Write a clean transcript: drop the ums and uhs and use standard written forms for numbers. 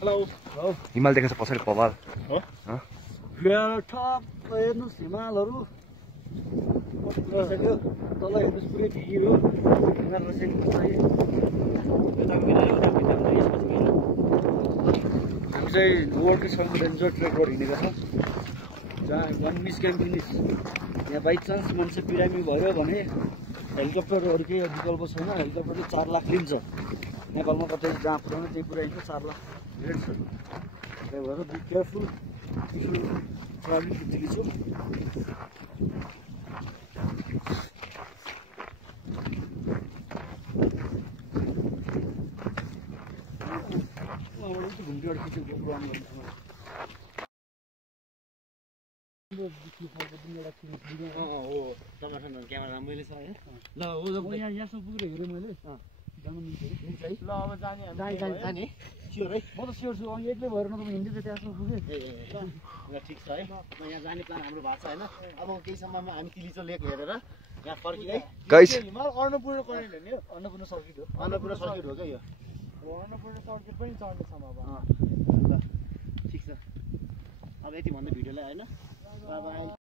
hello हिमाल देख्छ पछाडि पवाल हो ठप हेर्नुहोस् हिमालहरू पुगिसक्यो तल हेर्नुहोस् पुरै भिर हो हिमाल हामी चाहिँ वर्ल्डसँग रेन्जर ट्रेकबाट हिँडेको छ जहाँ वान मिस क्यान फिनिस यहाँ बाई चान्स मान्छे बिरामी भयो भने हेलिकप्टरहरू केही विकल्प छैन हेलिकप्टरले 4 लाख लिन्छ नेपालमा कतै जहाँ पुऱ्याउनु त्यही पुऱ्याइन्छ 4 लाख रेट छ त्यही भएर बी केयरफुल ट्राभलिङ छु घुम्टीबाट खिचेको प्रोग्राम गर्नु क्यामेरा मैले छ है ल यहाँसम्म पुगेर हेरेँ मैले जानु मिल्छ ल अब जाने जाने स्योर है म त स्योर छु एक्लै भएर न त हिँड्दै त त्यहाँसम्म पुगेँ ल ठिक छ है यहाँ जाने प्लान हाम्रो भएको छ होइन अब केही समयमा हामी तिलिचो लेक हेरेर यहाँ फर्किँदै गाइस हिमाल अन्नपूर्ण करेन्ट हो नि अन्नपूर्ण सर्किट हो अन्नपूर्ण सर्किट हो क्या यो अन्नपूर्ण सर्किट पनि चढ्नेछ अब ल ठिक छ अब यति भन्दै भिडियोलाई होइन बाई